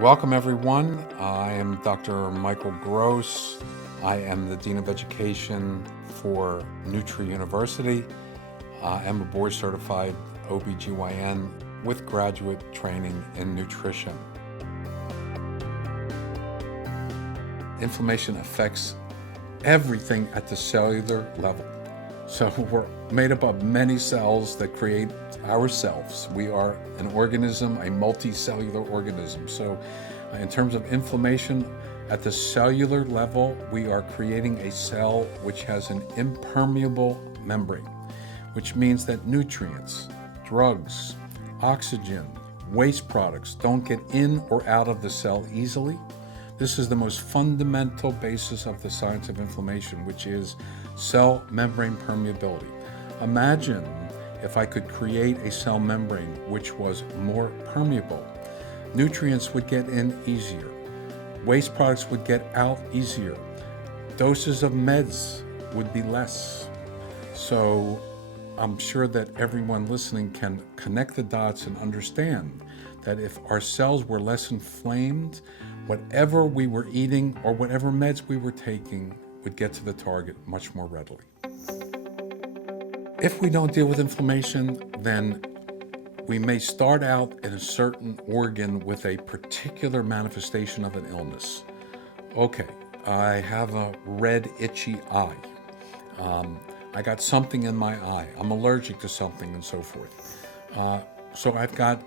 Welcome, everyone. I am Dr. Michael Gross. I am the Dean of Education for Nutri University. I am a board certified OBGYN with graduate training in nutrition. Inflammation affects everything at the cellular level. So we're made up of many cells that create ourselves. We are an organism, a multicellular organism. So in terms of inflammation at the cellular level, we are creating a cell which has an impermeable membrane, which means that nutrients, drugs, oxygen, waste products don't get in or out of the cell easily. This is the most fundamental basis of the science of inflammation, which is cell membrane permeability. Imagine if I could create a cell membrane which was more permeable. Nutrients would get in easier. Waste products would get out easier. Doses of meds would be less. So I'm sure that everyone listening can connect the dots and understand that if our cells were less inflamed, whatever we were eating or whatever meds we were taking would get to the target much more readily. If we don't deal with inflammation, then we may start out in a certain organ with a particular manifestation of an illness. Okay, I have a red, itchy eye. I got something in my eye. I'm allergic to something and so forth. So I've got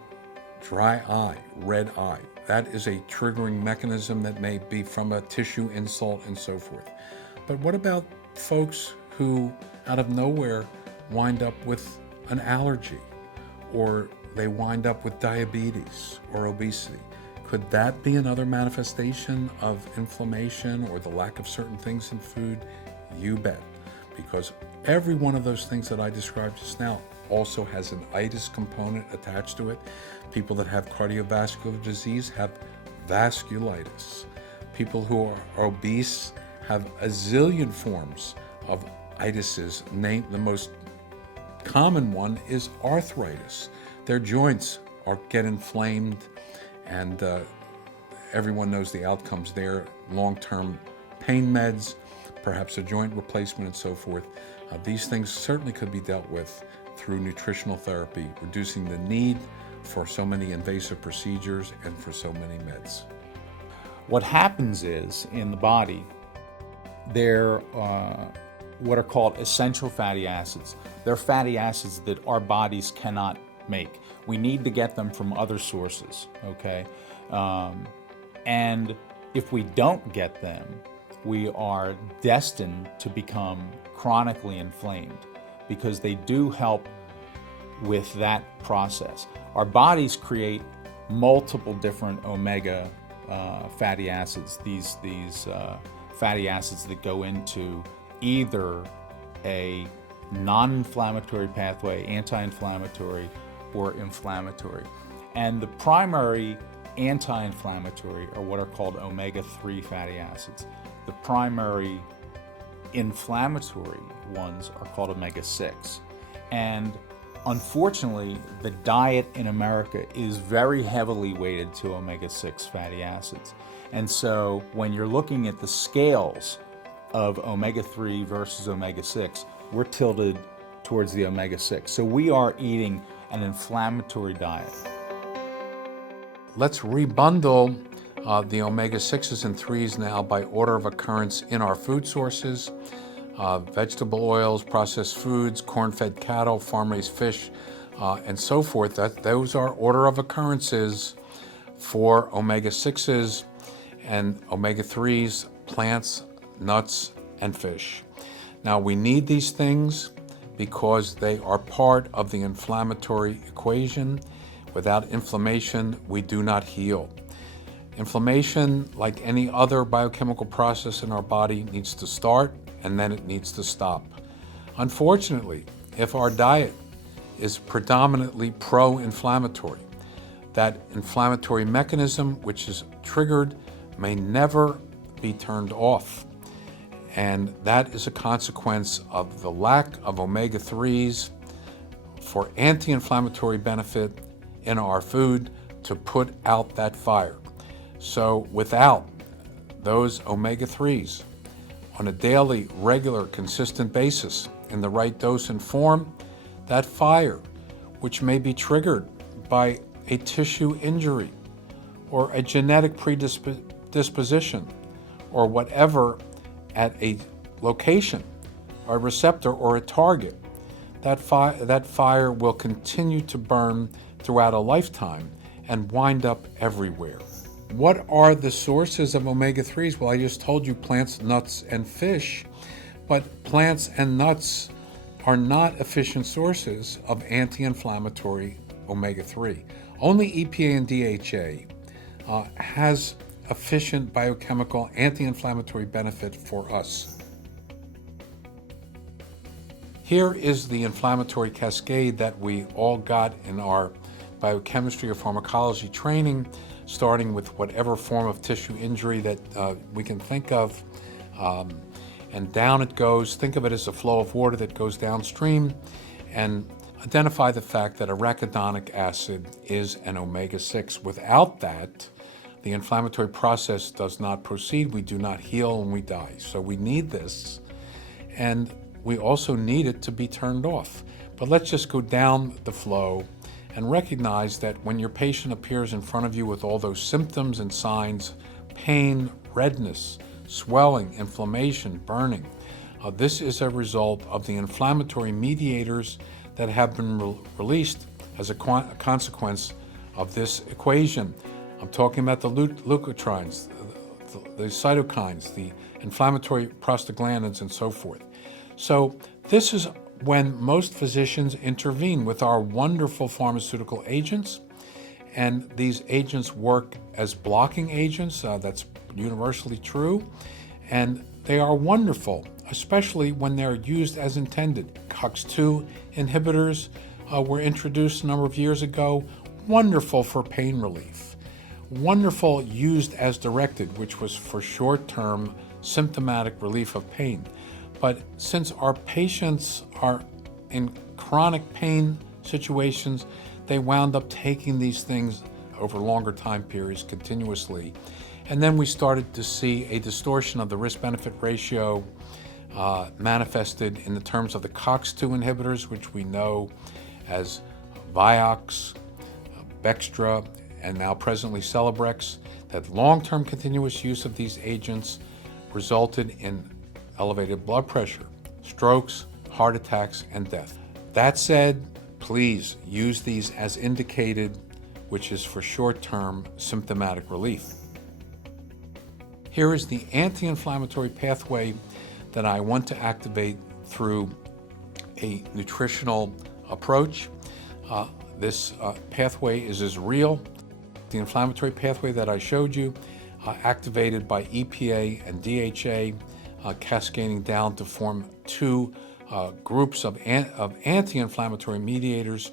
dry eye, red eye. That is a triggering mechanism that may be from a tissue insult and so forth. But what about folks who, out of nowhere, wind up with an allergy, or they wind up with diabetes or obesity? Could that be another manifestation of inflammation or the lack of certain things in food? You bet, because every one of those things that I described just now also has an itis component attached to it. People that have cardiovascular disease have vasculitis. People who are obese have a zillion forms of itises. The most common one is arthritis. Their joints get inflamed, and everyone knows the outcomes there. Long-term pain meds, perhaps a joint replacement, and so forth. These things certainly could be dealt with through nutritional therapy, reducing the need for so many invasive procedures and for so many meds. What happens is, in the body, there are what are called essential fatty acids. They're fatty acids that our bodies cannot make. We need to get them from other sources, okay? And if we don't get them, we are destined to become chronically inflamed, because they do help with that process. Our bodies create multiple different omega fatty acids, these fatty acids that go into either a non-inflammatory pathway, anti-inflammatory, or inflammatory. And the primary anti-inflammatory are what are called omega-3 fatty acids. The primary inflammatory ones are called omega-6. And unfortunately, the diet in America is very heavily weighted to omega-6 fatty acids. And so when you're looking at the scales of omega-3 versus omega-6, we're tilted towards the omega-6. So we are eating an inflammatory diet. Let's rebundle the omega-6s and 3s now by order of occurrence in our food sources. Vegetable oils, processed foods, corn-fed cattle, farm-raised fish, and so forth. Those are order of occurrences for omega-6s and omega-3s, plants, nuts, and fish. Now, we need these things because they are part of the inflammatory equation. Without inflammation, we do not heal. Inflammation, like any other biochemical process in our body, needs to start and then it needs to stop. Unfortunately, if our diet is predominantly pro-inflammatory, that inflammatory mechanism which is triggered may never be turned off. And that is a consequence of the lack of omega-3s for anti-inflammatory benefit in our food to put out that fire. So without those omega-3s on a daily, regular, consistent basis in the right dose and form, that fire, which may be triggered by a tissue injury or a genetic predisposition or whatever at a location, a receptor or a target, that fire will continue to burn throughout a lifetime and wind up everywhere. What are the sources of omega-3s? Well, I just told you plants, nuts, and fish, but plants and nuts are not efficient sources of anti-inflammatory omega-3. Only EPA and DHA has efficient biochemical anti-inflammatory benefit for us. Here is the inflammatory cascade that we all got in our biochemistry or pharmacology training, starting with whatever form of tissue injury that we can think of, and down it goes. Think of it as a flow of water that goes downstream, and identify the fact that arachidonic acid is an omega-6. Without that, the inflammatory process does not proceed. We do not heal and we die. So we need this, and we also need it to be turned off. But let's just go down the flow and recognize that when your patient appears in front of you with all those symptoms and signs, pain, redness, swelling, inflammation, burning, this is a result of the inflammatory mediators that have been released as a consequence of this equation. I'm talking about the leukotrienes, the cytokines, the inflammatory prostaglandins, and so forth. So this is when most physicians intervene with our wonderful pharmaceutical agents, and these agents work as blocking agents. That's universally true, and they are wonderful, especially when they're used as intended. COX-2 inhibitors were introduced a number of years ago, wonderful for pain relief. Wonderful used as directed, which was for short-term symptomatic relief of pain. But since our patients are in chronic pain situations, they wound up taking these things over longer time periods continuously. And then we started to see a distortion of the risk-benefit ratio manifested in the terms of the COX-2 inhibitors, which we know as Vioxx, Bextra, and now presently Celebrex. That long-term continuous use of these agents resulted in elevated blood pressure, strokes, heart attacks, and death. That said, please use these as indicated, which is for short-term symptomatic relief. Here is the anti-inflammatory pathway that I want to activate through a nutritional approach. This pathway is as real. The inflammatory pathway that I showed you, activated by EPA and DHA, cascading down to form two groups of anti-inflammatory mediators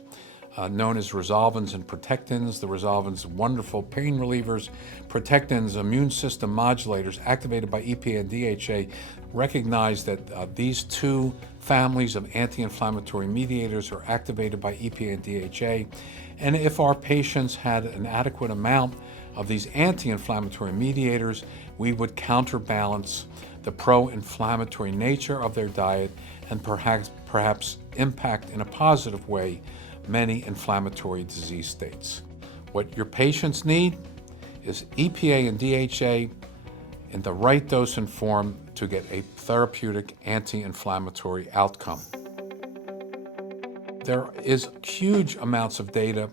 known as resolvins and protectins. The resolvins, wonderful pain relievers. Protectins, immune system modulators, activated by EPA and DHA. Recognize that these two families of anti-inflammatory mediators are activated by EPA and DHA. And if our patients had an adequate amount of these anti-inflammatory mediators, we would counterbalance the pro-inflammatory nature of their diet and perhaps impact in a positive way many inflammatory disease states. What your patients need is EPA and DHA in the right dose and form to get a therapeutic anti-inflammatory outcome. There is huge amounts of data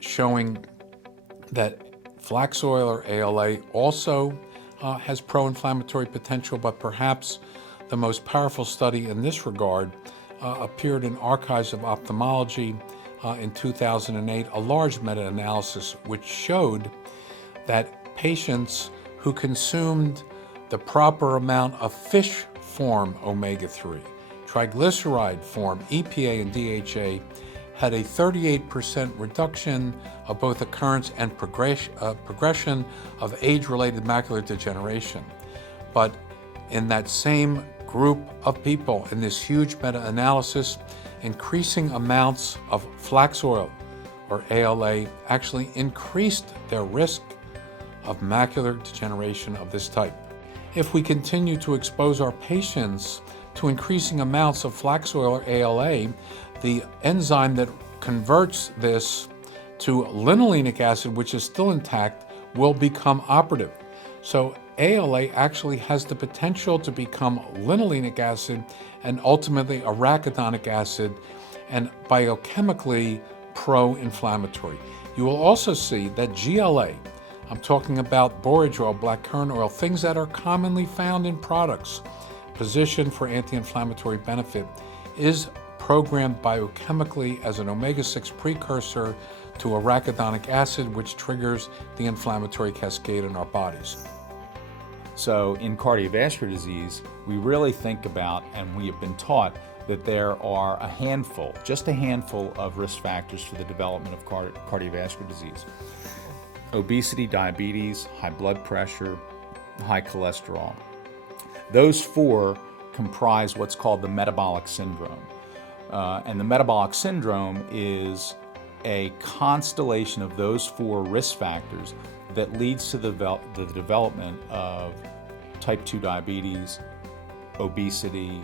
showing that flax oil or ALA also has pro-inflammatory potential, but perhaps the most powerful study in this regard appeared in Archives of Ophthalmology in 2008, a large meta-analysis which showed that patients who consumed the proper amount of fish form omega-3, triglyceride form EPA and DHA, had a 38% reduction of both occurrence and progression of age-related macular degeneration. But in that same group of people, in this huge meta-analysis, increasing amounts of flax oil or ALA actually increased their risk of macular degeneration of this type. If we continue to expose our patients to increasing amounts of flax oil or ALA, the enzyme that converts this to linolenic acid, which is still intact, will become operative. So ALA actually has the potential to become linolenic acid and ultimately arachidonic acid, and biochemically pro-inflammatory. You will also see that GLA, I'm talking about borage oil, blackcurrant oil, things that are commonly found in products positioned for anti-inflammatory benefit, is programmed biochemically as an omega-6 precursor to arachidonic acid, which triggers the inflammatory cascade in our bodies. So in cardiovascular disease, we really think about, and we have been taught, that there are just a handful of risk factors for the development of cardiovascular disease. Obesity, diabetes, high blood pressure, high cholesterol. Those four comprise what's called the metabolic syndrome. And the metabolic syndrome is a constellation of those four risk factors that leads to the development of type 2 diabetes, obesity,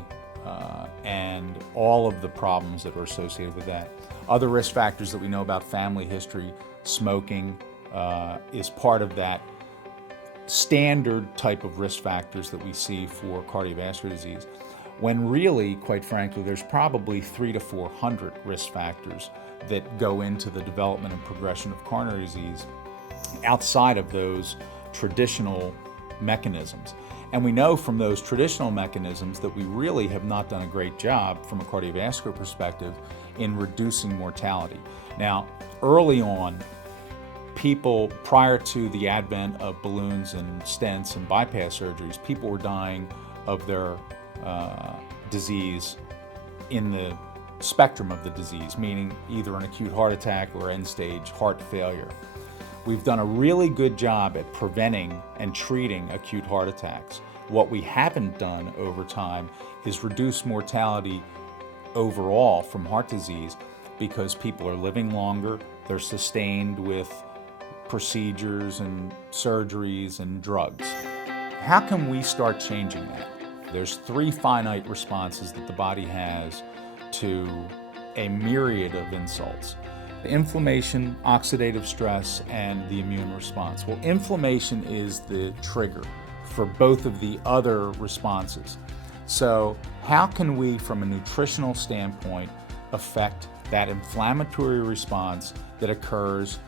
and all of the problems that are associated with that. Other risk factors that we know about: family history, smoking is part of that standard type of risk factors that we see for cardiovascular disease. When really, quite frankly, there's probably 300 to 400 risk factors that go into the development and progression of coronary disease outside of those traditional mechanisms. And we know from those traditional mechanisms that we really have not done a great job from a cardiovascular perspective in reducing mortality. Now, early on, people, prior to the advent of balloons and stents and bypass surgeries, people were dying of their disease in the spectrum of the disease, meaning either an acute heart attack or end-stage heart failure. We've done a really good job at preventing and treating acute heart attacks. What we haven't done over time is reduce mortality overall from heart disease, because people are living longer, they're sustained with procedures and surgeries and drugs. How can we start changing that? There's three finite responses that the body has to a myriad of insults: inflammation, oxidative stress, and the immune response. Well, inflammation is the trigger for both of the other responses. So how can we, from a nutritional standpoint, affect that inflammatory response that occurs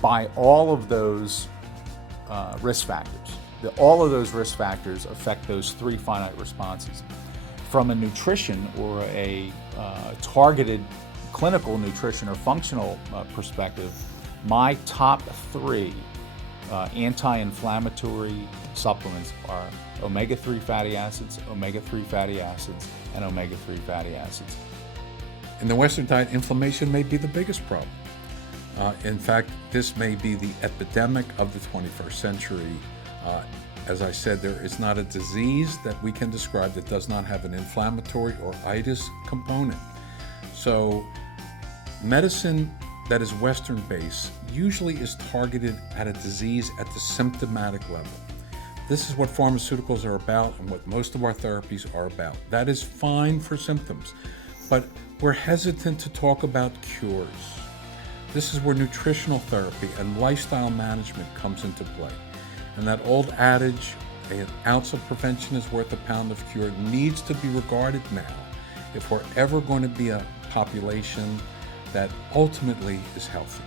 by all of those risk factors? All of those risk factors affect those three finite responses. From a nutrition or a targeted clinical nutrition or functional perspective, my top three anti-inflammatory supplements are omega-3 fatty acids, omega-3 fatty acids, and omega-3 fatty acids. In the Western diet, inflammation may be the biggest problem. In fact, this may be the epidemic of the 21st century. As I said, there is not a disease that we can describe that does not have an inflammatory or itis component. So medicine that is Western-based usually is targeted at a disease at the symptomatic level. This is what pharmaceuticals are about and what most of our therapies are about. That is fine for symptoms, but we're hesitant to talk about cures. This is where nutritional therapy and lifestyle management comes into play. And that old adage, an ounce of prevention is worth a pound of cure, needs to be regarded now if we're ever going to be a population that ultimately is healthy.